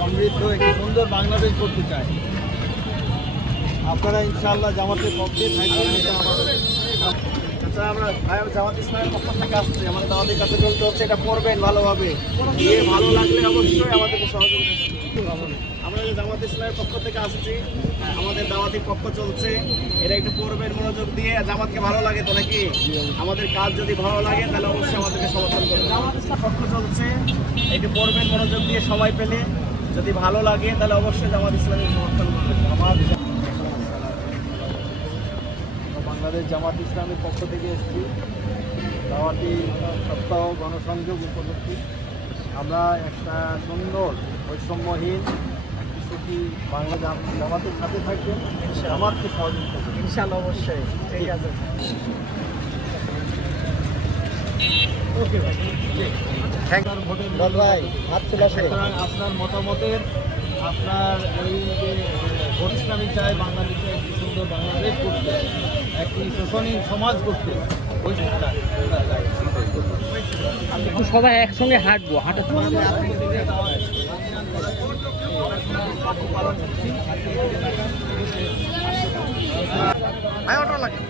সমৃদ্ধ একটি সুন্দর বাংলাদেশ করতে চায়। আপনারা ইনশাআল্লাহ জামাতের পক্ষে থাকবেন, এটা আমাদের। আচ্ছা, আমরা জামাত ইসলামের পক্ষ থেকে আসছি, আমাদের দাওয়াতের কাছে চলতে হচ্ছে, এটা পড়বেন ভালোভাবে, গিয়ে ভালো লাগলে অবশ্যই আমাদেরকে সহযোগিতা করবেন। আমরা যে জামাত ইসলামের পক্ষ থেকে আসছি, আমাদের দাওয়াতি পক্ষ চলছে, এটা একটু পড়বেন মনোযোগ দিয়ে। জামাতকে ভালো লাগে তো নাকি? আমাদের কাজ যদি ভালো লাগে তাহলে অবশ্যই আমাদেরকে সমর্থন করবেন। জামাত ইসলাম পক্ষ চলছে, একটু পড়বেন মনোযোগ দিয়ে, সময় পেলে যদি ভালো লাগে তাহলে অবশ্যই জামাত ইসলামের সমর্থন করবেন। বাংলাদেশ জামাত ইসলামের পক্ষ থেকে এসেছি দাওয়াতি সপ্তাহ গণসংযোগ উপলক্ষে। আমরা একটা সুন্দর বৈষম্যহীন কি বাংলা জামাতের সাথে থাকবেন, জামাতকে সহযোগিতা করবেন ইনশাআল্লাহ। অবশ্যই ঠিক আছে, ওকে ভাই, আপনার মতামতের, আপনার এই যে ভোট ইসলামী চায় বাংলাদেশে একটি সুন্দর বাংলাদেশ করতে, একটি শোষণীয় সমাজ করতে, ওই একটু সবাই একসঙ্গে হাঁটবো, হাঁটা লাগে।